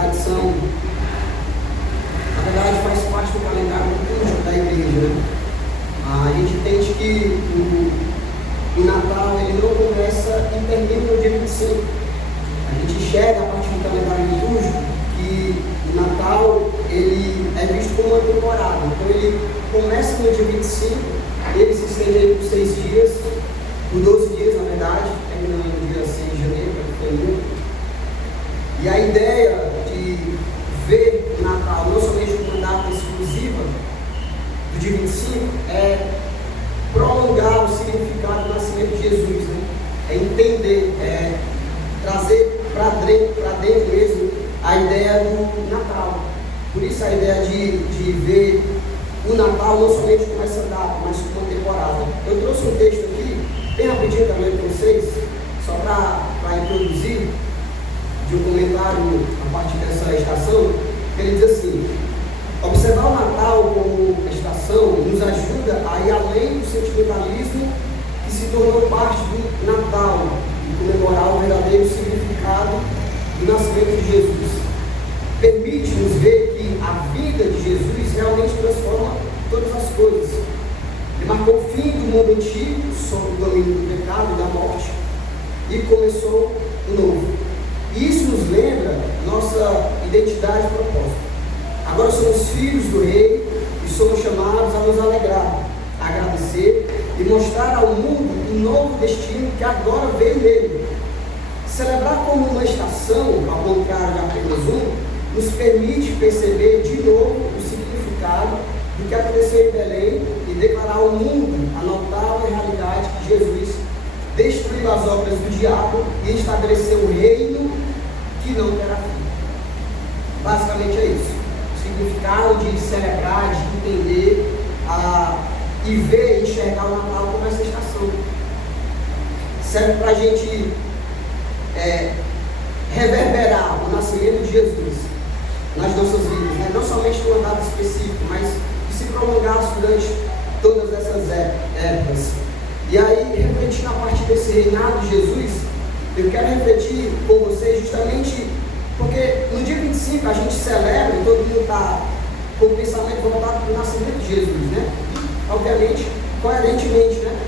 tradição, na verdade faz parte do calendário litúrgico da igreja, né? A gente entende que o Natal ele não começa e termina no dia 25. A gente enxerga a partir do calendário litúrgico que o Natal ele é visto como uma temporada. Então ele começa no dia 25, ele se estende por 6 dias, por 12 dias na verdade, terminando no dia 6 de janeiro, para o E a ideia de ver o Natal não somente como uma data exclusiva do dia 25 é prolongar o significado do nascimento de Jesus, né? É entender, trazer para dentro mesmo a ideia do Natal. Por isso a ideia de ver o Natal não somente como essa data, mas como uma temporada. Eu trouxe um texto aqui, bem rapidinho também para vocês, só para introduzir, de um comentário a partir dessa estação, que ele diz assim: observar o Natal como estação nos ajuda a ir além do sentimentalismo que se tornou parte do Natal e comemorar o verdadeiro significado do nascimento de Jesus. Permite-nos ver que a vida de Jesus realmente transforma todas as coisas. Ele marcou o fim do mundo antigo, sob o domínio do pecado e da morte, e começou o novo. E isso nos lembra nossa identidade e propósito. Agora somos filhos do Rei e somos chamados a nos alegrar, a agradecer e mostrar ao mundo um novo destino que agora veio nele. Celebrar como uma estação, ao contrário de apenas nos permite perceber de novo o significado do que aconteceu em Belém e declarar ao mundo a notável realidade que Jesus destruiu as obras do diabo e estabeleceu o reino que não terá fim. Basicamente é isso. O significado de celebrar, de entender e ver, enxergar o Natal como essa estação. Serve para a gente reverberar o nascimento de Jesus nas nossas vidas, né? Não somente numa data específica, mas que se prolongasse durante todas essas épocas. E aí, refletindo a partir desse reinado de Jesus, eu quero refletir com vocês justamente porque no dia 25 a gente celebra e todo mundo está com o pensamento voltado para o nascimento de Jesus, né? Obviamente, coerentemente, né?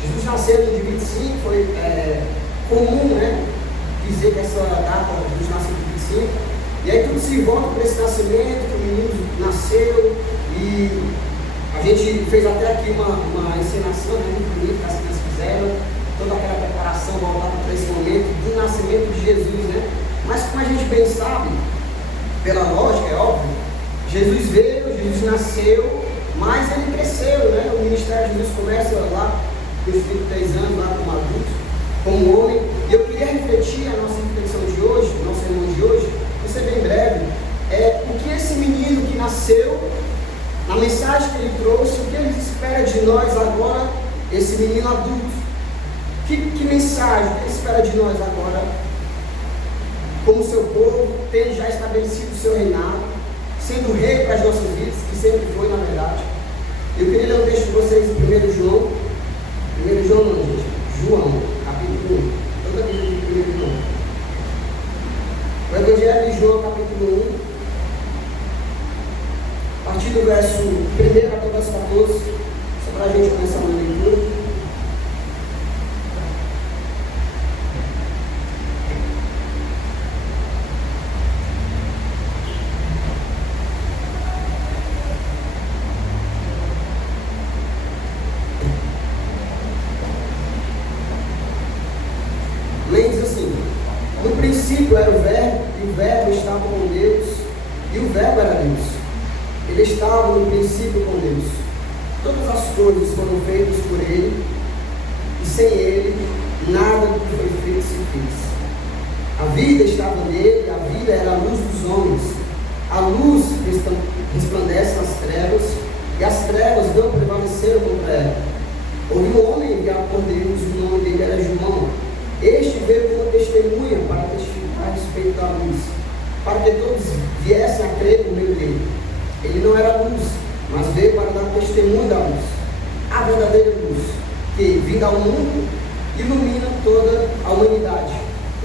Jesus nasceu no dia 25, foi comum, né? Dizer que essa data Jesus nasceu no dia 25. E aí tudo se volta para esse nascimento, que o menino nasceu, e a gente fez até aqui uma encenação, né, muito bonita que as crianças fizeram, toda aquela preparação voltada para esse momento do nascimento de Jesus, né? Mas como a gente bem sabe, pela lógica, é óbvio, Jesus veio, Jesus nasceu, mas ele cresceu, né? O ministério de Jesus começa lá com os 33 anos, lá como adulto, como homem. E eu queria refletir a nossa reflexão de hoje, o nosso sermão de hoje, ser bem breve, o que esse menino que nasceu, a mensagem que ele trouxe, o que ele espera de nós agora, esse menino adulto. Que mensagem, o que ele espera de nós agora, como seu povo, tendo já estabelecido o seu reinado, sendo rei para as nossas vidas, que sempre foi, na verdade. Eu queria ler um texto de vocês em 1 João, não, gente, João, capítulo 1, toda a Bíblia de 1 João. O Evangelho de João, capítulo 1, a partir do verso 1 até o verso 14, só para a gente começar a leitura. Diz assim: no princípio era o Verbo, e o Verbo estava com Deus, e o Verbo era Deus. Ele estava no princípio com Deus. Todas as coisas foram feitas por Ele, e sem Ele, nada do que foi feito se fez. A vida estava nele, a vida era a luz dos homens. A luz resplandece nas trevas, e as trevas não prevaleceram contra ela. Houve um homem enviado por Deus, o nome dele era João. Este veio como testemunha para testificar a respeito da luz, para que todos viessem a crer por meio dele. Ele não era luz, mas veio para dar testemunho da luz, a verdadeira luz, que, vinda ao mundo, ilumina toda a humanidade.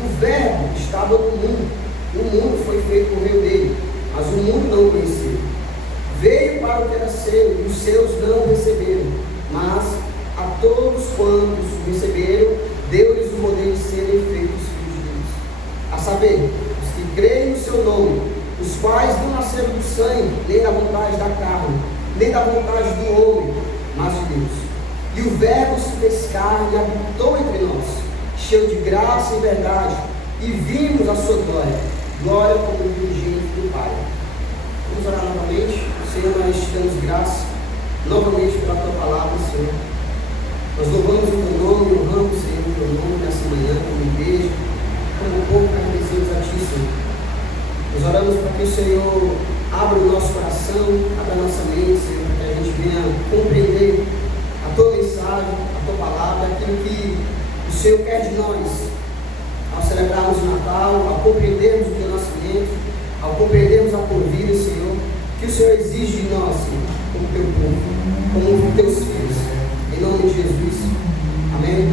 O Verbo estava no mundo, O mundo foi feito por meio dele, mas o mundo não o conheceu. Veio para o que era seu, e os seus não o receberam. Mas a todos quantos o receberam, deu-lhes o poder de serem feitos filhos de Deus. A saber, os que creem no seu nome, os quais não nasceram do sangue, nem da vontade da carne, nem da vontade do homem, mas de Deus. E o Verbo se fez carne e habitou entre nós, cheio de graça e verdade, e vimos a sua glória, glória como do unigênito do Pai. Vamos orar novamente. Senhor, nós te damos graça novamente pela tua palavra, Senhor. Nós louvamos o teu nome, honramos, Senhor, o teu nome nessa manhã, como igreja, como povo que agradecemos a ti, Senhor. Nós oramos para que o Senhor abra o nosso coração, abra a nossa mente, Senhor, para que a gente venha compreender a tua mensagem, a tua palavra, aquilo que o Senhor quer de nós, ao celebrarmos o Natal, ao compreendermos o teu nascimento, ao compreendermos a porvida, Senhor, que o Senhor exige de nós, Senhor, como teu povo, como teus filhos, em nome de Jesus, amém?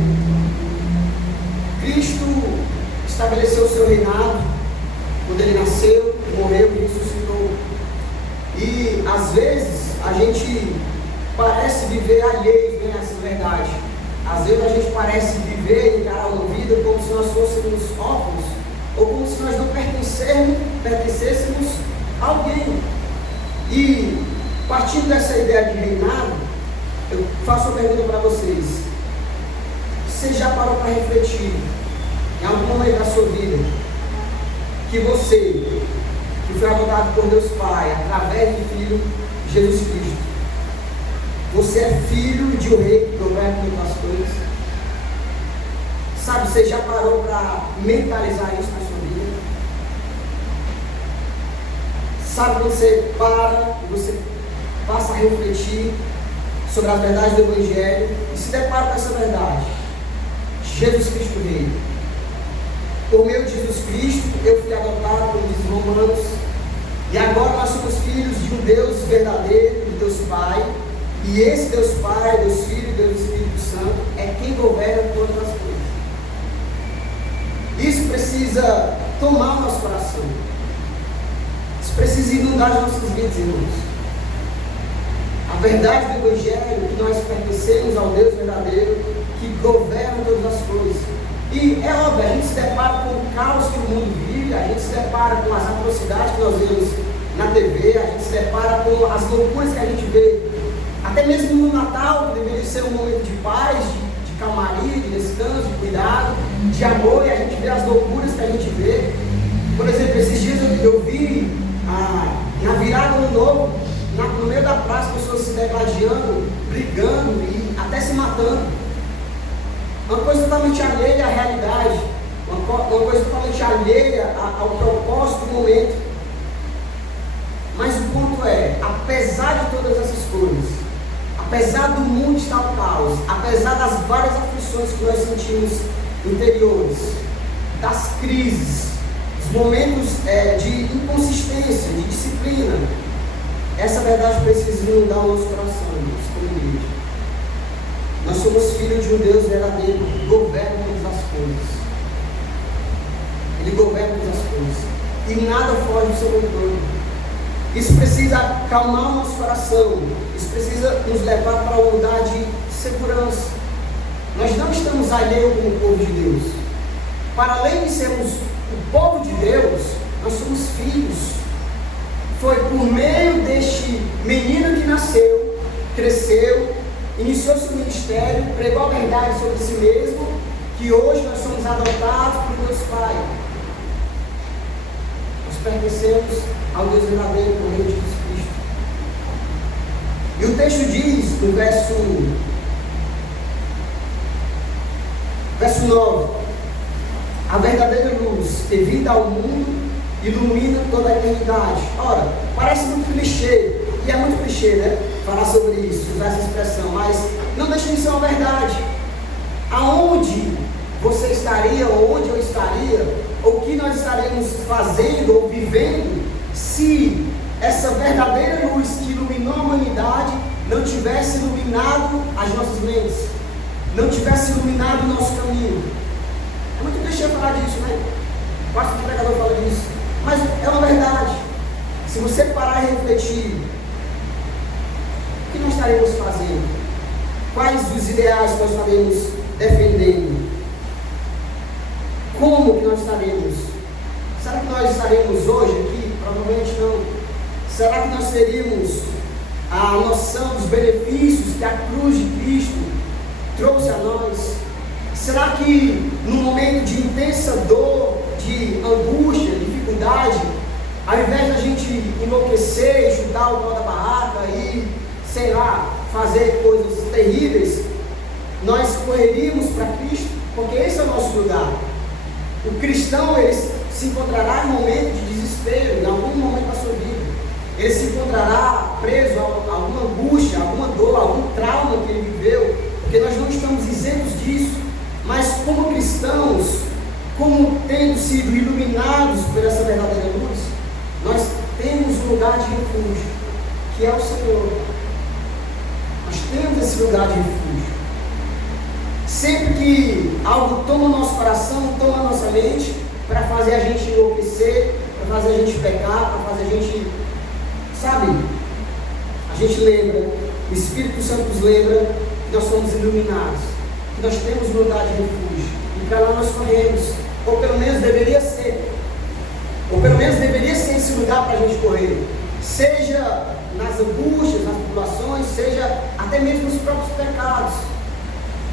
Cristo estabeleceu o seu reinado quando ele nasceu, morreu e ressuscitou. E às vezes a gente parece viver alheio, né, a essa verdade. Às vezes a gente parece viver e encarar uma vida como se nós fôssemos órfãos, ou como se nós não pertencêssemos a alguém. E partindo dessa ideia de reinado, eu faço uma pergunta para vocês. Você já parou para refletir em algum momento da sua vida que você, que foi adotado por Deus Pai através do Filho Jesus Cristo, você é filho de um rei que governa todas as coisas? Sabe, você já parou para mentalizar isso na sua vida? Sabe, você para e você passa a refletir sobre as verdades do Evangelho e se depara com essa verdade. Jesus Cristo Rei. Por meio de Jesus Cristo, eu fui adotado, como diz Romanos, e agora nós somos filhos de um Deus verdadeiro, de Deus Pai, e esse Deus Pai, Deus Filho, Deus Espírito Santo, é quem governa todas as coisas. Isso precisa tomar o nosso coração. Isso precisa inundar as nossas vidas, irmãos. A verdade do Evangelho, que nós pertencemos ao Deus verdadeiro, que governa todas as coisas. E é óbvio, a gente se depara com o caos que o mundo vive, a gente se depara com as atrocidades que nós vemos na TV, a gente se depara com as loucuras que a gente vê, até mesmo no Natal, que deveria ser um momento de paz, de calmaria, de descanso, de cuidado, de amor, e a gente vê as loucuras que a gente vê. Por exemplo, esses dias eu vi na virada do ano novo, no meio da praça, pessoas se degladiando, brigando e até se matando. Uma coisa totalmente alheia à realidade, uma coisa totalmente alheia ao propósito do momento. Mas o ponto é, apesar de todas essas coisas, apesar do mundo estar ao caos, apesar das várias aflições que nós sentimos interiores, das crises, dos momentos de inconsistência, de disciplina, essa verdade precisa inundar o nosso coração, como igreja. Nós somos filhos de um Deus verdadeiro que governa todas as coisas. Ele governa todas as coisas. E nada foge do seu controle. Isso precisa acalmar o nosso coração. Isso precisa nos levar para um lugar de segurança. Nós não estamos alheios com o povo de Deus. Para além de sermos o povo de Deus, nós somos filhos. Foi por meio deste menino que nasceu, cresceu, iniciou seu ministério, pregou a verdade sobre si mesmo, que hoje nós somos adotados por Deus Pai. Nós pertencemos ao Deus verdadeiro por meio de Jesus Cristo. E o texto diz, no verso 9, a verdadeira luz que vinda ao mundo ilumina toda a eternidade. Ora, parece muito clichê, e é muito clichê, né? Falar sobre isso, usar essa expressão, mas não deixa de ser uma verdade. Aonde você estaria, ou onde eu estaria, ou o que nós estaríamos fazendo ou vivendo, se essa verdadeira luz que iluminou a humanidade não tivesse iluminado as nossas mentes, não tivesse iluminado o nosso caminho? É muito clichê falar disso, né? O pastor pregador fala disso. Mas é uma verdade. Se você parar e refletir, o que nós estaremos fazendo? Quais os ideais nós estaremos defendendo? Como que nós estaremos? Será que nós estaremos hoje aqui? Provavelmente não. Será que nós teríamos a noção dos benefícios que a cruz de Cristo trouxe a nós? Será que no momento de intensa dor, de angústia, dificuldade, ao invés da gente enlouquecer, chutar o pau da barraca e, sei lá, fazer coisas terríveis, nós correríamos para Cristo? Porque esse é o nosso lugar. O cristão, ele se encontrará em momento de desespero, em algum momento da sua vida. Ele se encontrará preso a alguma angústia, alguma dor, algum trauma que ele viveu, porque nós não estamos isentos disso. Mas como cristãos, como tendo sido iluminados por essa verdadeira luz, nós temos um lugar de refúgio, que é o Senhor. Nós temos esse lugar de refúgio. Sempre que algo toma o nosso coração, toma a nossa mente, para fazer a gente enlouquecer, para fazer a gente pecar, para fazer a gente, sabe? A gente lembra, o Espírito Santo nos lembra que nós somos iluminados, que nós temos um lugar de refúgio, e para lá nós corremos, ou pelo menos deveria ser esse lugar para a gente correr, seja nas angústias, nas tribulações, seja até mesmo nos próprios pecados,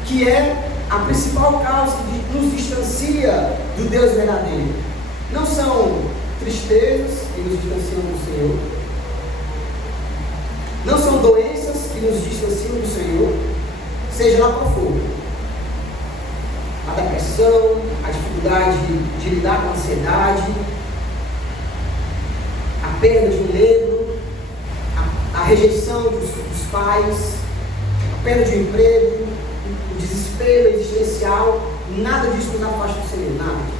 que é a principal causa que nos distancia do Deus verdadeiro. Não são tristezas que nos distanciam do Senhor, não são doenças que nos distanciam do Senhor, seja lá qual for. A depressão, a dificuldade de lidar com a ansiedade, a perda de um membro, a rejeição dos pais, a perda de um emprego, o desespero existencial, nada disso nos afasta do Senhor, nada disso.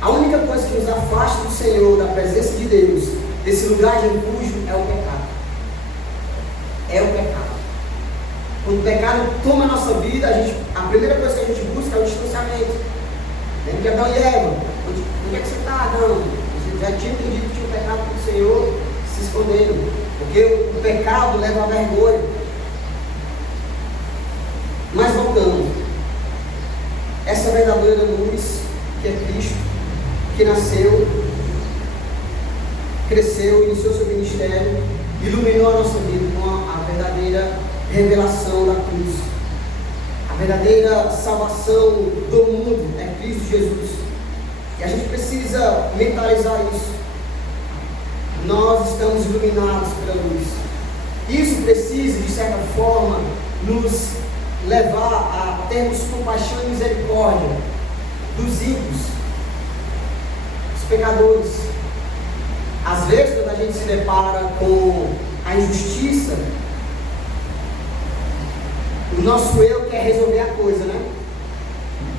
A única coisa que nos afasta do Senhor, da presença de Deus, desse lugar de refúgio, é o pecado. É o pecado. Quando o pecado toma a nossa vida, a primeira coisa que a gente busca é o distanciamento. Lembra que Adão e Eva? Onde é que você está, Adão? Você já tinha entendido que tinha o pecado do Senhor, se esconderam. Porque o pecado leva à vergonha. Mas voltando, essa verdadeira luz, que é Cristo, que nasceu, cresceu, iniciou seu ministério, iluminou a nossa vida com a verdadeira revelação da cruz. A verdadeira salvação do mundo é Cristo Jesus. E a gente precisa mentalizar isso. Nós estamos iluminados pela luz. Isso precisa, de certa forma, nos levar a termos compaixão e misericórdia dos ímpios, dos pecadores. Às vezes, quando a gente se depara com a injustiça, o nosso eu quer resolver a coisa, né?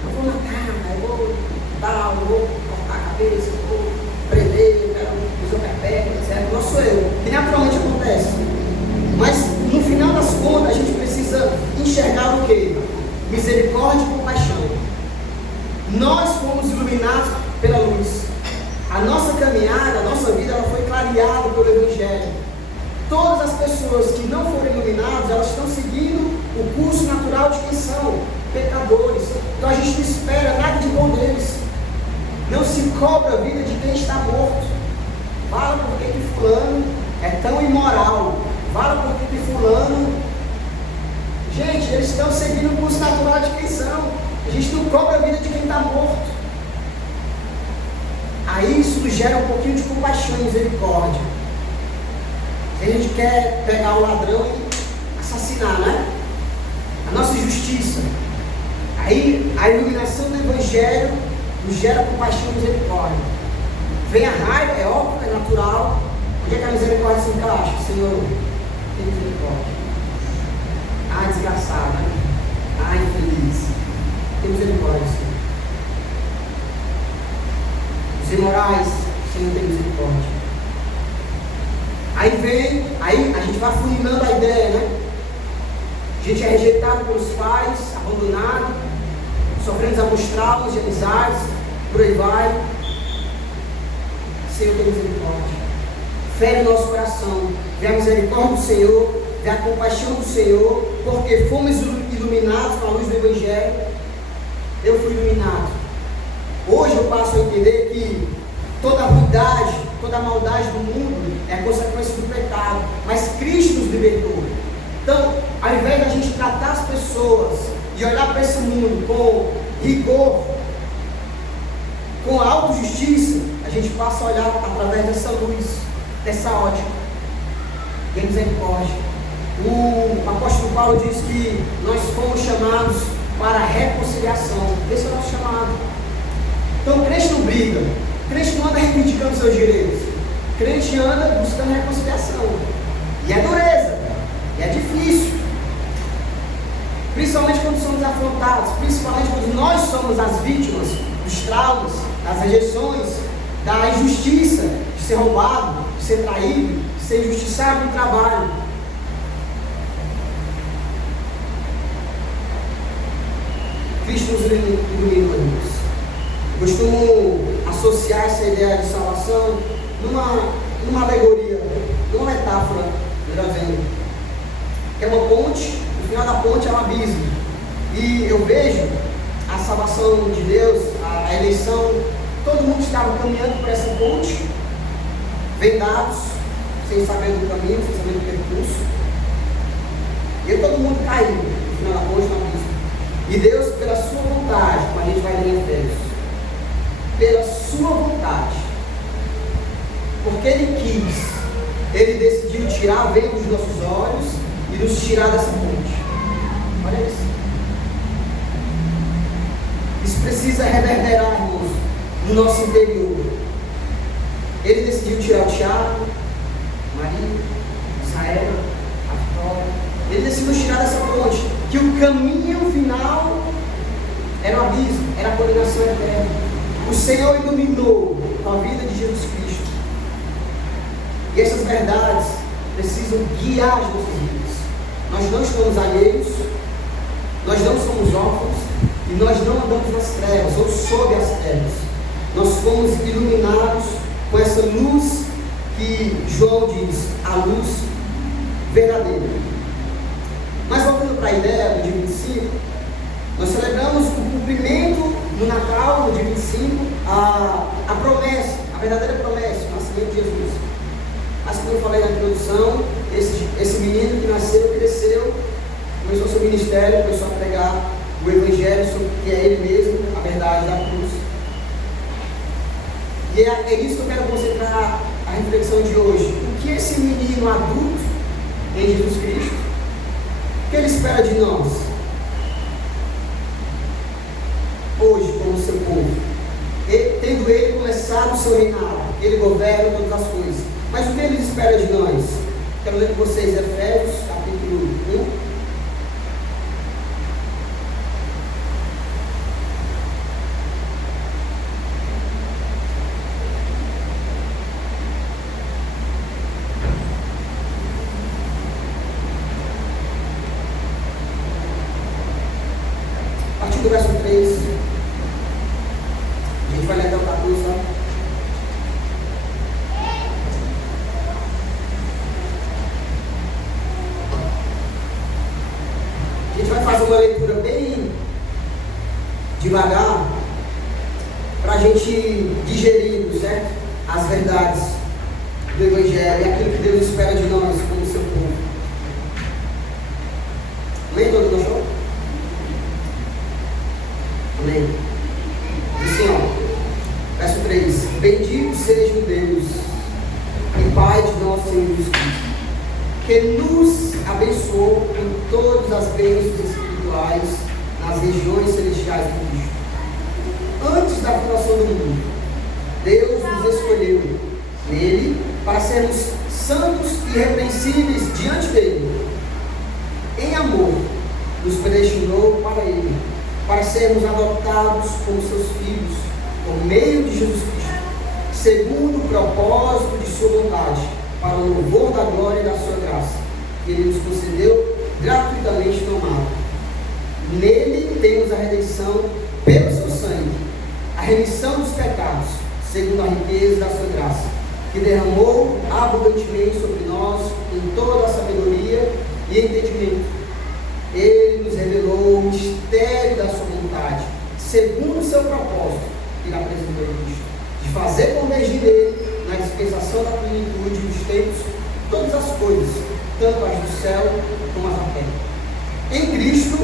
Eu vou matar, eu vou dar, eu vou cortar a cabeça, eu vou prender, eu quero prisão perpétua, etc. O nosso eu, que naturalmente acontece. Mas, no final das contas, a gente precisa enxergar o quê? Misericórdia e compaixão. Nós fomos iluminados pela luz. A nossa caminhada, a nossa vida, ela foi clareada pelo Evangelho. Todas as pessoas que não foram iluminadas, elas estão seguindo o curso natural de quem são, pecadores. Então a gente não espera nada de bom deles. Não se cobra a vida de quem está morto. Fala por que fulano é tão imoral. Fala por que fulano... Gente, eles estão seguindo o curso natural de quem são. A gente não cobra a vida de quem está morto. Aí isso nos gera um pouquinho de compaixão e misericórdia. A gente quer pegar o ladrão e assassinar, né? A nossa justiça. Aí a iluminação do Evangelho nos gera compaixão e misericórdia. Vem a raiva, é óbvio, é natural. Onde é que a misericórdia se encaixa? Senhor, tem misericórdia. Ah, desgraçado, né? Ah, infeliz. Tem misericórdia, Senhor. Os imorais, o Senhor tem misericórdia. Aí a gente vai afunilando a ideia, né? A gente é rejeitado pelos pais, abandonado, sofrendo alguns traumas de amizades, por aí vai. Senhor, tem misericórdia. Fere o nosso coração, vê a misericórdia do Senhor, vê a compaixão do Senhor, porque fomos iluminados com a luz do Evangelho. Eu fui iluminado. Hoje eu passo a entender que toda a ruindade, toda a maldade do mundo é consequência do pecado, mas Cristo nos libertou. Então, ao invés da gente tratar as pessoas e olhar para esse mundo com rigor, com a autojustiça, a gente passa a olhar através dessa luz, dessa ótica, e a misericórdia. O apóstolo Paulo diz que nós fomos chamados para a reconciliação. Esse é o nosso chamado. Então, o crente não briga, o crente não anda reivindicando seus direitos, o crente anda buscando reconciliação. E é dureza, e é difícil, principalmente quando somos afrontados, principalmente quando nós somos as vítimas dos traumas, das rejeições, da injustiça, de ser roubado, de ser traído, de ser injustiçado no trabalho. Cristo nos iluminou, irmãos. Costumo associar essa ideia de salvação numa alegoria, numa metáfora, melhor dizendo, que é uma ponte, no final da ponte é um abismo. E eu vejo a salvação de Deus, a eleição, todo mundo estava caminhando por essa ponte, vendados, sem saber do caminho, sem saber do percurso, e todo mundo caiu no final da ponte, no abismo. E Deus, pela sua vontade, como a gente vai ler em Efésios, pela sua vontade, porque Ele quis, Ele decidiu tirar a veia dos nossos olhos e nos tirar dessa ponte. Olha isso. Isso precisa reverberar, irmãos, no nosso interior. Ele decidiu tirar o Tiago, Maria, Israel, a Vitória. Ele decidiu tirar dessa ponte, que o caminho final era o abismo, era a condenação eterna. O Senhor iluminou com a vida de Jesus Cristo. E essas verdades precisam guiar as nossas vidas. Nós não estamos alheios, nós não somos órfãos, e nós não andamos nas trevas ou sob as trevas. Nós fomos iluminados com essa luz que João diz, a luz verdadeira. Mas voltando para a ideia do dia 25, nós celebramos o cumprimento no Natal, no dia 25, a promessa, a verdadeira promessa, o nascimento de Jesus. Assim como eu falei na introdução, esse menino que nasceu, cresceu, começou seu ministério, começou a pregar o Evangelho, sobre que é Ele mesmo, a verdade da cruz. E é nisso que eu quero concentrar a reflexão de hoje. O que esse menino adulto em Jesus Cristo, o que Ele espera de nós hoje, como seu povo? Tendo Ele começado o seu reinado, Ele governa todas as coisas. Mas o que Ele espera de nós? Quero ler com vocês Efésios, capítulo 1. A partir do verso 3, a gente vai ler até o 14, tá? A gente vai fazer uma leitura bem devagar, para a gente digerir, certo? As verdades do Evangelho e aquilo que Deus espera de nós como seu povo. Amém? Todo mundo achou? Amém? Diz assim, ó, verso 3: Bendito seja o Deus e Pai de nosso Senhor Jesus Cristo, que nos abençoou com todas as bênçãos espirituais nas regiões celestiais de Cristo. Antes da fundação do mundo, Deus nos escolheu nele para sermos santos e irrepreensíveis diante dele. Em amor, nos predestinou para ele, para sermos adotados como seus filhos, por meio de Jesus Cristo, segundo o propósito de sua vontade, para o louvor da glória e da sua graça, que Ele nos concedeu gratuitamente no amado. Nele temos a redenção pelo seu sangue, a remissão dos pecados, segundo a riqueza da sua graça, que derramou abundantemente sobre nós em toda a sabedoria e entendimento. Ele nos revelou o mistério da sua vontade, segundo o seu propósito, que ele apresentou em Cristo, de fazer convergir nele, na dispensação da plenitude dos tempos, todas as coisas, tanto as do céu como as da terra. Em Cristo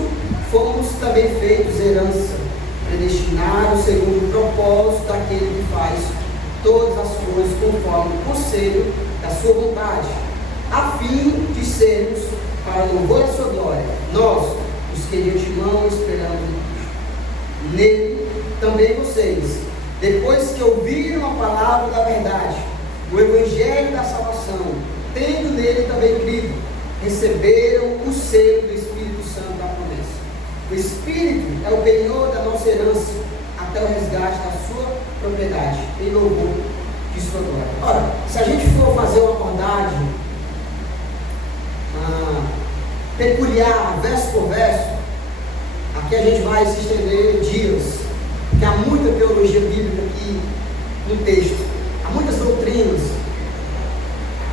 fomos também feitos herança, predestinados segundo o propósito daquele que faz todas as coisas conforme o conselho da sua vontade, a fim de sermos para o louvor da sua glória, nós, os que de antemão esperamos em Cristo. Nele também vocês, depois que ouviram a palavra da verdade, o evangelho da salvação, tendo nele também crido, receberam o selo do Espírito Santo da promessa. O Espírito é o penhor da nossa herança, até o resgate da sua propriedade, em louvor de sua glória. Ora, se a gente for fazer uma abordagem peculiar, verso por verso, aqui a gente vai se estender dias, porque há muita teologia bíblica aqui no texto, há muitas doutrinas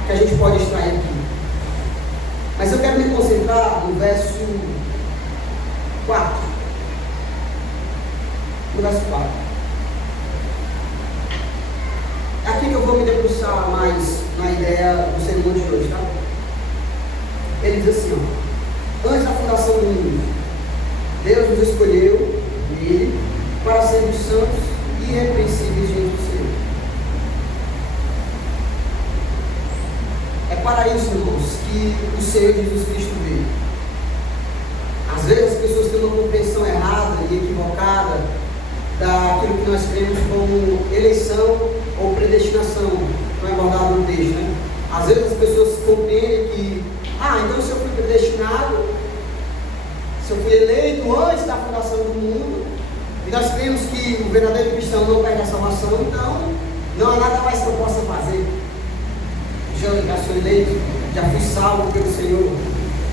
que a gente pode extrair aqui. Mas eu quero me concentrar no verso 4. No verso 4. É aqui que eu vou me debruçar mais na ideia do sermão de hoje, tá? Ele diz assim, ó: antes da fundação do mundo, Deus nos escolheu nele para sermos santos e irrepreensíveis diante do Senhor. É para isso, irmãos, que o Senhor Jesus Cristo veio. Às vezes as pessoas têm uma compreensão errada e equivocada daquilo que nós cremos como eleição ou predestinação, não é abordado no texto, né? Às vezes as pessoas compreendem que, então se eu fui predestinado, se eu fui eleito antes da fundação do mundo, e nós cremos que o verdadeiro cristão não perde a salvação, então não há nada mais que eu possa fazer. Já sou eleito, já fui salvo pelo Senhor.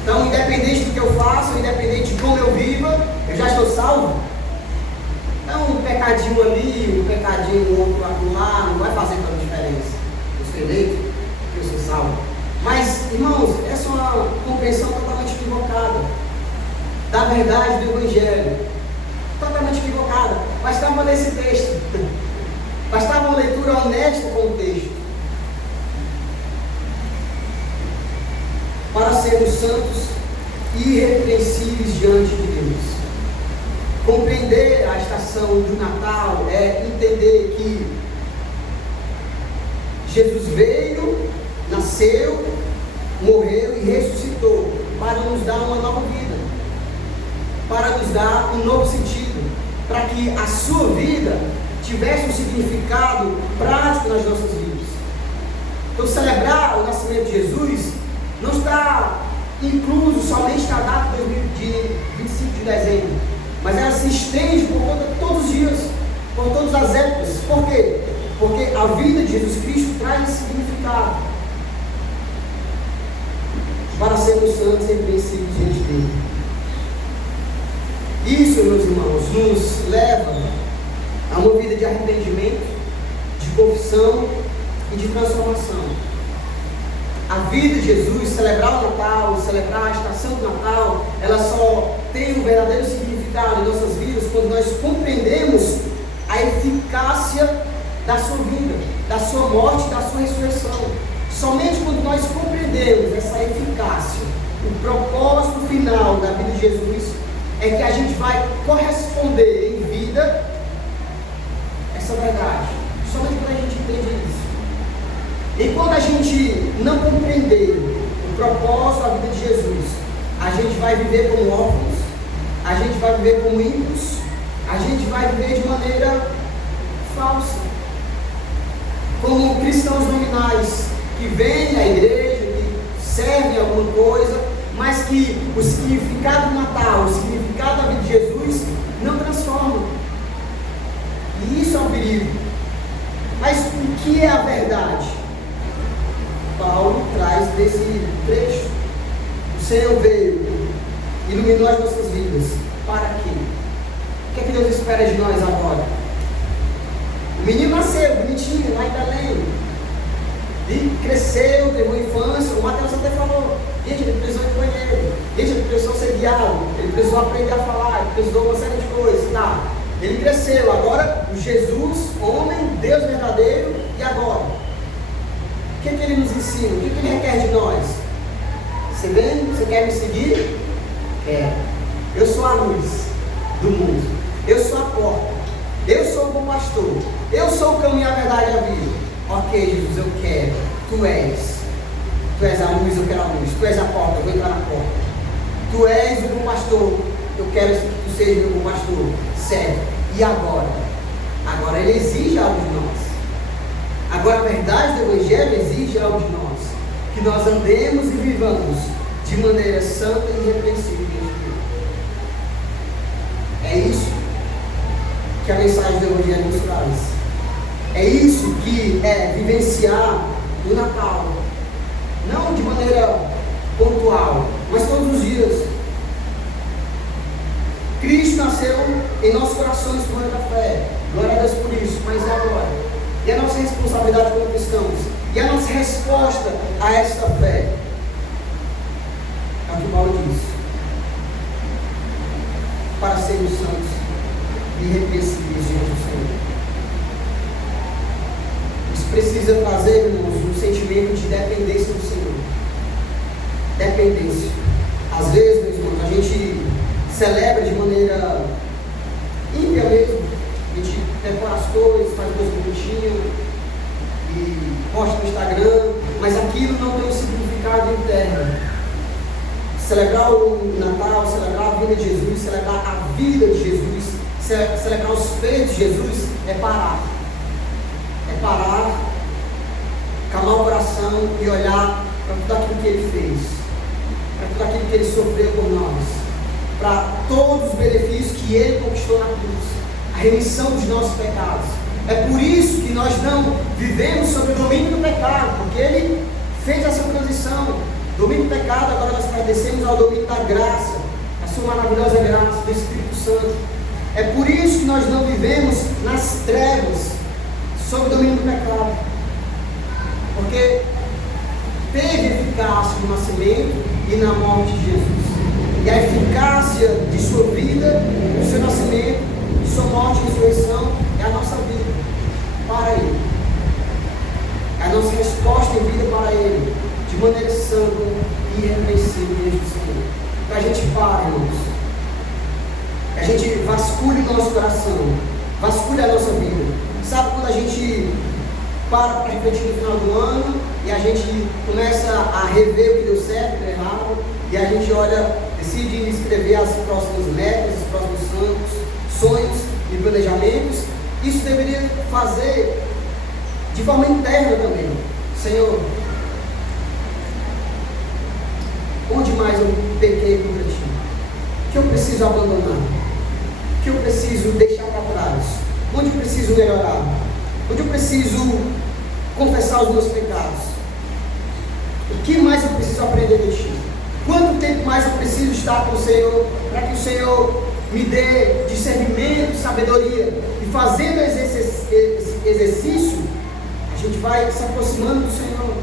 Então, independente do que eu faça, independente de como eu viva, eu já estou salvo. Então, um pecadinho ali, um pecadinho outro lá, não vai fazer tanta diferença. Eu sou eleito, eu sou salvo. Mas, irmãos, essa é uma compreensão totalmente equivocada da verdade do Evangelho. Totalmente equivocada. Bastava ler esse texto. Bastava uma leitura honesta com o texto. Para sermos santos e irrepreensíveis diante de Deus. Compreender a estação do Natal é entender que Jesus veio, nasceu, morreu e ressuscitou para nos dar uma nova vida, para nos dar um novo sentido, para que a sua vida tivesse um significado prático nas nossas vidas. Então, celebrar o nascimento de Jesus não está incluso somente na data de 25 de dezembro, mas ela se estende por todos os dias, por todas as épocas. Por quê? Porque a vida de Jesus Cristo traz esse significado para sermos santos e irrepreensíveis diante dele. Isso, meus irmãos, nos leva a uma vida de arrependimento, de confissão e de transformação. A vida de Jesus, celebrar o Natal, celebrar a estação do Natal, ela só tem um verdadeiro significado em nossas vidas quando nós compreendemos a eficácia da sua vida, da sua morte, da sua ressurreição. Somente quando nós compreendemos essa eficácia, o propósito final da vida de Jesus, é que a gente vai corresponder em vida essa verdade. Somente quando a gente entende isso. E quando a gente não compreender o propósito da vida de Jesus, a gente vai viver como órfãos, a gente vai viver como ímpios, a gente vai viver de maneira falsa, como cristãos nominais, que vêm à igreja, que servem alguma coisa, mas que o significado do Natal, o significado da vida de Jesus não transforma. E isso é um perigo. Mas o que é a verdade? Paulo traz desse trecho. O Senhor veio, iluminou as nossas vidas. Para quê? O que é que Deus espera de nós agora? O menino nasceu, bonitinho. bonitinho, lá em Belém. E cresceu, teve uma infância. O Mateus até falou: gente, ele precisou ir no banheiro, gente, ele precisou ser guiado, ele precisou aprender a falar, ele precisou uma série de coisas. Tá, ele cresceu. Agora, o Jesus, homem, Deus verdadeiro, e agora? O que ele nos ensina? O que ele requer de nós? Você vem? Você quer me seguir? Quero. Eu sou a luz do mundo. Eu sou a porta. Eu sou o bom pastor. Eu sou o caminho, a verdade e a vida. Ok, Jesus, eu quero. Tu és a luz, eu quero a luz. Tu és a porta, eu vou entrar na porta. Tu és o bom pastor. Eu quero que tu seja meu bom pastor. Certo. E agora? Agora ele exige algo de nós. Agora a verdade do Evangelho exige algo de nós. Que nós andemos e vivamos de maneira santa e irrepreensível. É isso que a mensagem do Evangelho nos traz. É isso que é vivenciar o Natal. Não de maneira pontual, mas todos os dias. Cristo nasceu em nossos corações por meio da fé. Glória a Deus por isso, mas é agora. E a nossa responsabilidade como cristãos. E a nossa resposta a esta fé. É o que Paulo diz. Para sermos santos e irrepreensíveis diante do Senhor. Isso precisa trazer, irmãos, um sentimento de dependência do Senhor. Dependência. Às vezes, meus irmãos, a gente celebra de maneira ímpia mesmo. A gente decora as coisas, faz coisas bonitinhas e posta no Instagram, mas aquilo não tem um significado interno. Celebrar o Natal, celebrar a vida de Jesus, celebrar a vida de Jesus, celebrar os feitos de Jesus, é parar. É parar, calmar o coração e olhar para tudo aquilo que Ele fez, para tudo aquilo que Ele sofreu por nós, para todos os benefícios que Ele conquistou na cruz, a remissão dos nossos pecados. É por isso que nós não vivemos sob o domínio do pecado, porque Ele fez essa transição. Domínio do pecado, agora nós pertencemos ao domínio da graça, a sua maravilhosa graça do Espírito Santo. É por isso que nós não vivemos nas trevas, sob o domínio do pecado. Porque teve eficácia no nascimento e na morte de Jesus. E a eficácia de sua vida, do seu nascimento, de sua morte e ressurreição, é a nossa vida para Ele. É a nossa resposta em vida para Ele, de maneira santa e irrepreensível diante do Senhor. Que a gente pare, irmãos. Que a gente vasculhe o nosso coração, vasculhe a nossa vida. Sabe quando a gente para refletir no final do ano e a gente começa a rever o que deu certo, o que deu errado, e a gente olha, decide escrever as próximas metas, os próximos sonhos e planejamentos? Isso deveria fazer de forma interna também. Senhor, onde mais eu pequei contra Ti? O que eu preciso abandonar? O que eu preciso deixar para trás? Onde eu preciso melhorar? Onde eu preciso confessar os meus pecados? O que mais eu preciso aprender de Ti? Quanto tempo mais eu preciso estar com o Senhor para que o Senhor me dê discernimento, sabedoria? E fazendo esse exercício, a gente vai se aproximando do Senhor.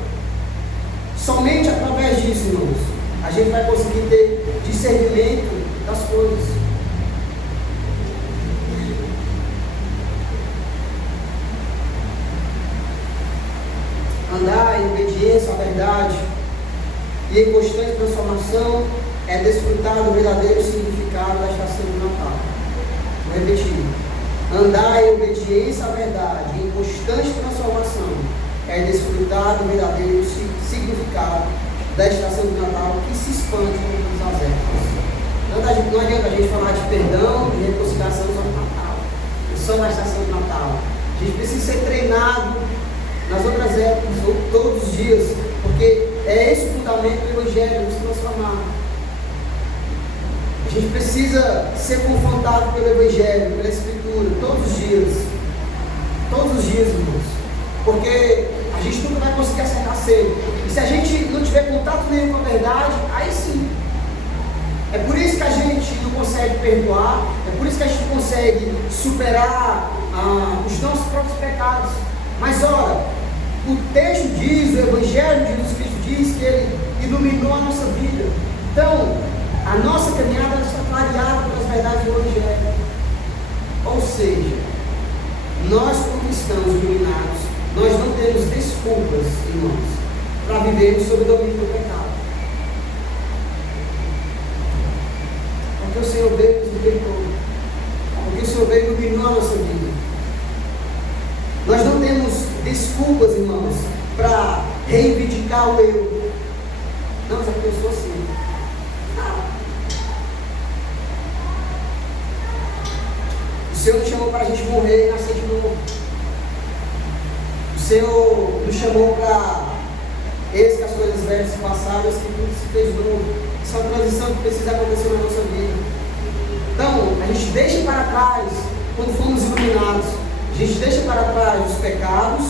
Somente através disso, irmãos, a gente vai conseguir ter discernimento das coisas. Andar em obediência à verdade e em constante transformação é desfrutar do verdadeiro significado da estação do Natal. Vou repetir. Andar em obediência à verdade e em constante transformação é desfrutar do verdadeiro significado da estação do Natal, que se expande com as épocas. Não adianta a gente falar de perdão e reconciliação só no Natal, só na estação do Natal. A gente precisa ser treinado nas outras épocas, todos os dias, porque é esse o fundamento do Evangelho, nos transformar. A gente precisa ser confrontado pelo Evangelho, pela Escritura, todos os dias. Todos os dias, irmãos. Porque a gente nunca vai conseguir acertar sempre. E se a gente não tiver contato nenhum com a verdade, aí sim. É por isso que a gente não consegue perdoar, é por isso que a gente não consegue superar os nossos próprios pecados. Mas ora, o texto diz, o Evangelho de Jesus Cristo diz que Ele iluminou a nossa vida. Então, a nossa caminhada está clareada pelas verdades do Evangelho. Ou seja, nós como cristãos iluminados, nós não temos desculpas, irmãos, para vivermos sob o domínio do pecado. Porque o Senhor veio nos libertou. Porque o Senhor veio e iluminou a nossa vida. Nós não temos desculpas, irmãos, para reivindicar o eu. Não, mas é porque eu sou assim. O Senhor nos chamou para a gente morrer e nascer de novo. O Senhor nos chamou para eis que as coisas velhas se passaram, que tudo se fez novo. Isso é uma transição que precisa acontecer na nossa vida. Então, a gente deixa para trás, quando fomos iluminados, a gente deixa para trás os pecados,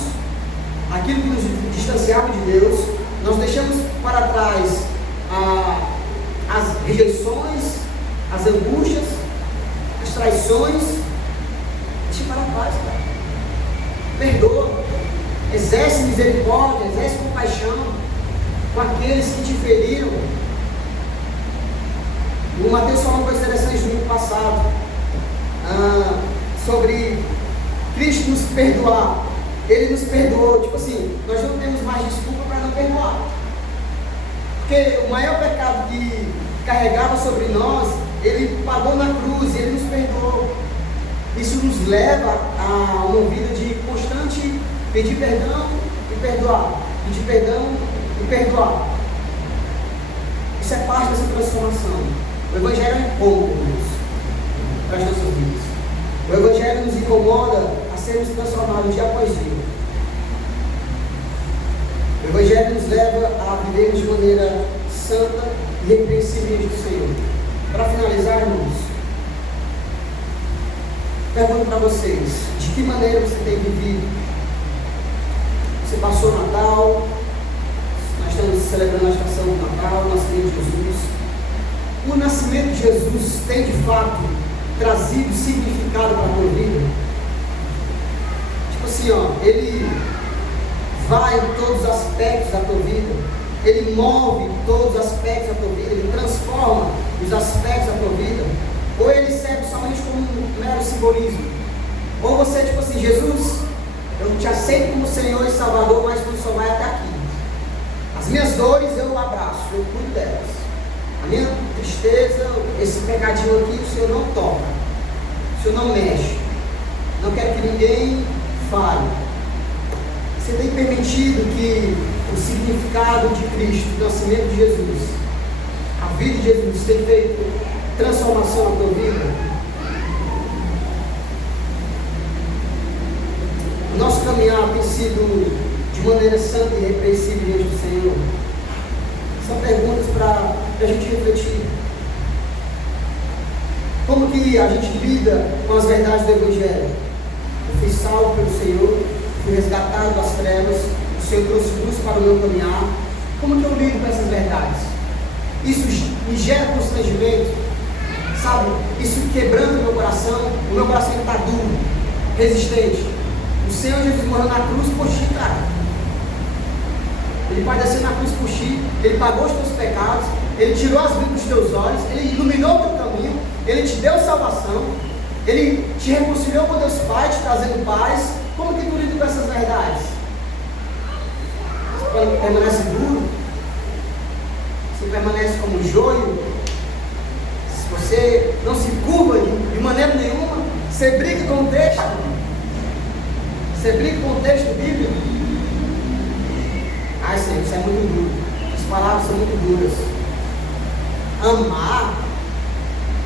aquilo que nos distanciava de Deus, nós deixamos para trás as rejeições, as angústias, as traições. Deixa para trás, cara. Perdoa, exerce misericórdia, exerce compaixão com aqueles que te feriram. O Mateus falou uma coisa interessante no domingo passado, sobre Cristo nos perdoar. Ele nos perdoou, tipo assim, nós não temos mais desculpa para não perdoar. Porque o maior pecado que carregava sobre nós, Ele pagou na cruz, Ele nos perdoou. Isso nos leva a uma vida de constante pedir perdão e perdoar, pedir perdão e perdoar. Isso é parte dessa transformação. O Evangelho é incômodo para as nossas vidas. O Evangelho nos incomoda a sermos transformados dia após dia. O Evangelho nos leva a vivermos de maneira santa e repreensível diante do Senhor. Para finalizar, irmãos, pergunto para vocês, de que maneira você tem vivido? Você passou o Natal, nós estamos celebrando a estação do Natal, o nascimento de Jesus. O nascimento de Jesus tem de fato trazido significado para a tua vida? Tipo assim, ele vai em todos os aspectos da tua vida, ele move todos os aspectos da tua vida, ele transforma os aspectos da tua vida, ou ele serve somente como um mero simbolismo? Ou você, tipo assim, Jesus, eu te aceito como Senhor e Salvador, mas tu só vai até aqui. As minhas dores eu abraço, eu cuido delas. A minha tristeza, esse pecadinho aqui, o Senhor não toca, o Senhor não mexe, não quero que ninguém fale. Você tem permitido que o significado de Cristo, o nascimento de Jesus, a vida de Jesus, tenha feito transformação na tua vida? O nosso caminhar tem sido de maneira santa e repreensível diante do Senhor? São perguntas para a gente refletir. Como que a gente lida com as verdades do Evangelho? Eu fui salvo pelo Senhor, fui resgatado das trevas, o Senhor trouxe luz para o meu caminhar. Como que eu lido com essas verdades? Isso me gera constrangimento, sabe? Isso quebrando o meu coração está duro, resistente. O Senhor Jesus morreu na cruz por ti, cara. Ele padeceu na cruz por ti, Ele pagou os teus pecados, Ele tirou as vidas dos teus olhos, Ele iluminou o teu caminho, Ele te deu salvação, Ele te reconciliou com Deus Pai, te trazendo paz. Como que tu lida com essas verdades? Você permanece duro? Você permanece como um joio? Se você não se curva de maneira nenhuma, você briga com o texto? Você briga com o texto bíblico? Ai, Senhor, isso é muito duro. As palavras são muito duras. Amar.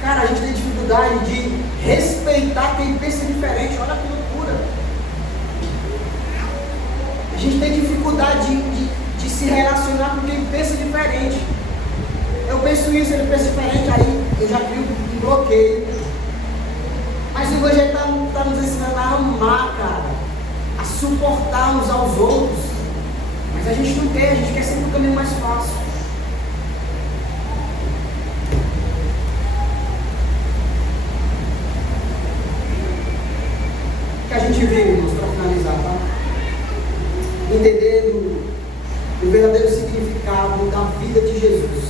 Cara, a gente tem dificuldade de respeitar quem pensa diferente. Olha que loucura. A gente tem dificuldade de se relacionar com quem pensa diferente. Eu penso isso, ele pensa diferente, aí eu já crio um bloqueio. Mas o Evangelho está nos ensinando a amar, cara. A suportar uns aos outros. Mas a gente não quer, a gente quer sempre o caminho mais fácil. O que a gente vê, irmãos, para finalizar, tá? o verdadeiro significado da vida de Jesus.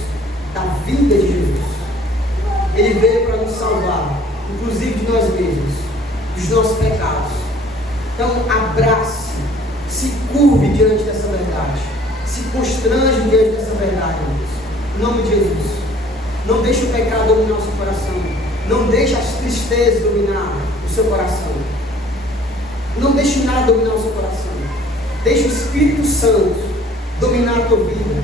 Da vida de Jesus. Ele veio para nos salvar, inclusive de nós mesmos, dos nossos pecados. Então, abrace, se curve diante dessa verdade, se constrange diante dessa verdade, irmãos. Em nome de Jesus. Não deixe o pecado dominar o seu coração. Não deixe as tristezas dominar o seu coração. Não deixe nada dominar o seu coração. Deixe o Espírito Santo dominar a tua vida.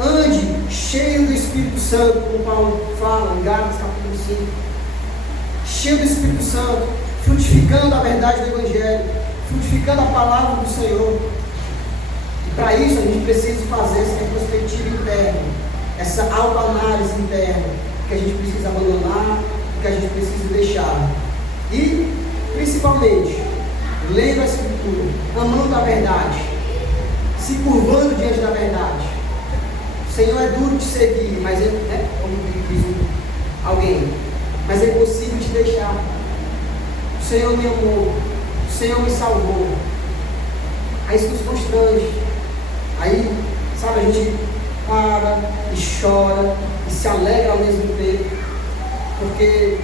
Ande cheio do Espírito Santo, como Paulo fala em Gálatas capítulo 5. Cheio do Espírito Santo, frutificando a verdade do Evangelho, frutificando a palavra do Senhor. E para isso a gente precisa fazer essa retrospectiva interna, essa autoanálise interna, que a gente precisa abandonar, que a gente precisa deixar. E, principalmente, lendo a Escritura, amando a verdade, se curvando diante da verdade. O Senhor é duro de seguir, mas como diz alguém, mas é impossível te deixar. O Senhor me amou, o Senhor me salvou. Aí isso nos constrange. Aí, sabe, a gente para e chora e se alegra ao mesmo tempo, porque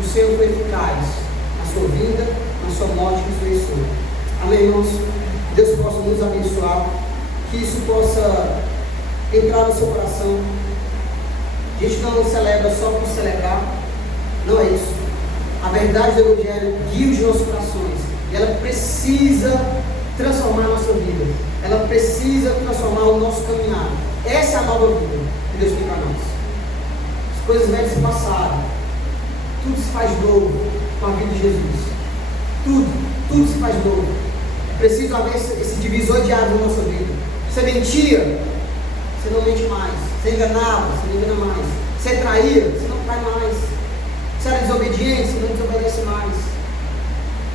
o Senhor foi eficaz na sua vida, na sua morte e ressurreição. Amém, irmãos? Deus possa nos abençoar, que isso possa entrar no seu coração. A gente não celebra só por celebrar, não é isso. A verdade do Evangelho guia os nossos corações, e ela precisa transformar a nossa vida, ela precisa transformar o nosso caminhar. Essa é a nova vida que Deus tem para nós. As coisas velhas se passaram, tudo se faz novo com a vida de Jesus. Tudo se faz novo. É preciso haver esse divisor de águas na nossa vida. Você mentia, você não mente mais. Você enganava, você não engana mais. Você traía, você não trai mais. Você era desobediente, você não desobedece mais.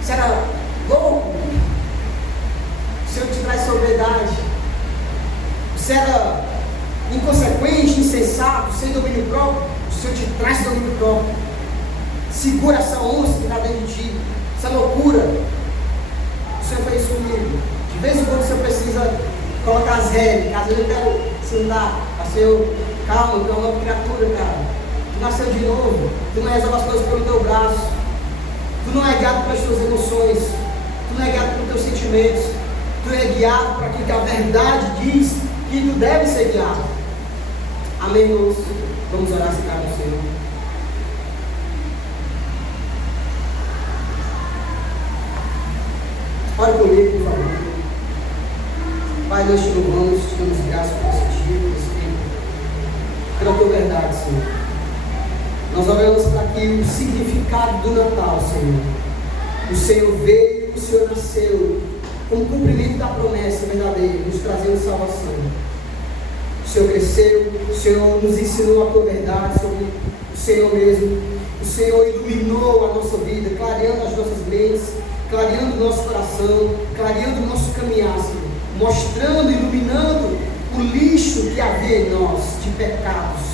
Você era louco, o Senhor te traz sobriedade. Você era inconsequente, insensato, sem domínio próprio, o Senhor te traz domínio próprio. Segura essa onça que está dentro de ti, essa loucura. O Senhor fez isso comigo. De vez em quando o Senhor precisa colocar as regras. Caso eu não quero ensinar, Senhor, calma, tu é uma nova criatura, cara. Tu nasceu de novo, tu não resolve as coisas pelo teu braço, tu não é guiado pelas tuas emoções, tu não é guiado pelos teus sentimentos, tu é guiado para aquilo que a verdade diz que tu deve ser guiado. Amém, irmãos? Vamos orar esse cara do Senhor. Ore comigo, por favor. Pai, nós te louvamos, te damos graças por esse dia, por esse tempo, pela tua verdade, Senhor. Nós oramos para que o significado do Natal, Senhor, o Senhor veio, o Senhor nasceu, como cumprimento da promessa verdadeira, nos trazendo salvação. O Senhor cresceu, o Senhor nos ensinou a tua verdade sobre o Senhor mesmo. O Senhor iluminou a nossa vida, clareando as nossas mentes, clareando o nosso coração, clareando o nosso caminhar, Senhor, mostrando, iluminando o lixo que havia em nós, de pecados,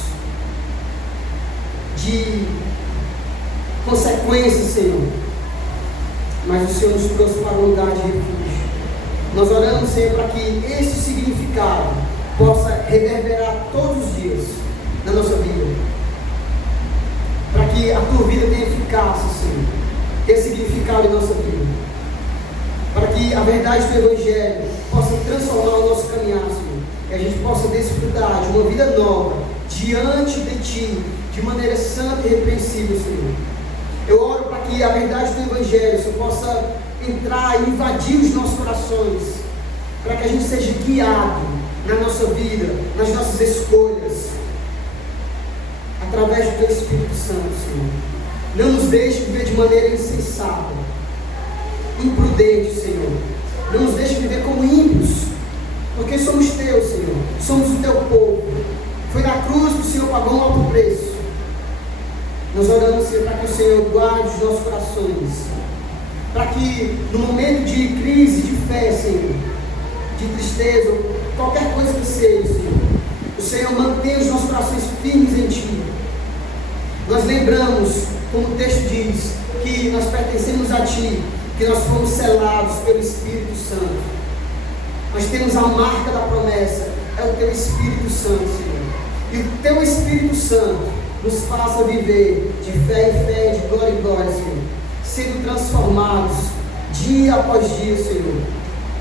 de consequências, Senhor. Mas o Senhor nos trouxe para um lugar de refúgio. Nós oramos, Senhor, para que esse significado possa reverberar todos os dias na nossa vida, para que a tua vida tenha eficácia, Senhor, tenha significado em nossa vida, para que a verdade do Evangelho possa transformar o nosso caminhar, Senhor, e a gente possa desfrutar de uma vida nova diante de Ti, de maneira santa e repreensível, Senhor. Eu oro para que a verdade do Evangelho, Senhor, possa entrar e invadir os nossos corações, para que a gente seja guiado na nossa vida, nas nossas escolhas, através do Teu Espírito Santo, Senhor. Não nos deixe viver de maneira insensata, imprudente, Senhor. Não nos deixe viver como ímpios, porque somos Teus, Senhor. Somos o Teu povo. Foi na cruz que o Senhor pagou um alto preço. Nós oramos, Senhor, para que o Senhor guarde os nossos corações, para que no momento de crise, de fé, Senhor, de tristeza, qualquer coisa que seja, Senhor, o Senhor mantenha os nossos corações firmes em Ti. Nós lembramos, como o texto diz, que nós pertencemos a Ti, que nós fomos selados pelo Espírito Santo. Nós temos a marca da promessa, é o Teu Espírito Santo, Senhor. E o Teu Espírito Santo nos faça viver de fé em fé, de glória em glória, Senhor. Sendo transformados dia após dia, Senhor.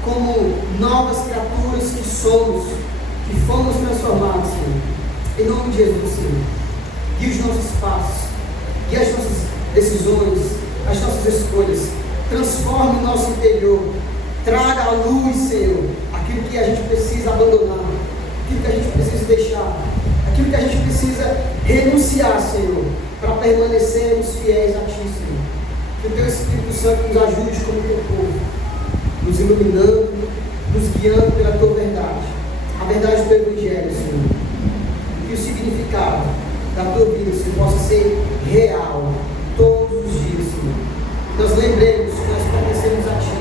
Como novas criaturas que somos, que fomos transformados, Senhor. Em nome de Jesus, Senhor. Guie os nossos passos, guie as nossas decisões, as nossas escolhas. Transforme o nosso interior. Traga à luz, Senhor, aquilo que a gente precisa abandonar, aquilo que a gente precisa deixar, aquilo que a gente precisa renunciar, Senhor, para permanecermos fiéis a Ti, Senhor. Que o Teu Espírito Santo nos ajude como Teu povo, nos iluminando, nos guiando pela Tua verdade, a verdade do Evangelho, Senhor. Que o significado da Tua vida, Senhor, possa ser real todos os dias, Senhor. Nós lembremos que nós pertencemos a Ti,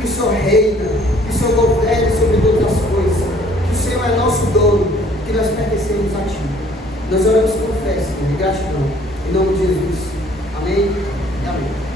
que o Senhor reina, que o Senhor governa sobre todas as coisas, que o Senhor é nosso dono, que nós pertencemos a Ti. Nós oramos com fé, Senhor, de gratidão. Em nome de Jesus. Amém e amém.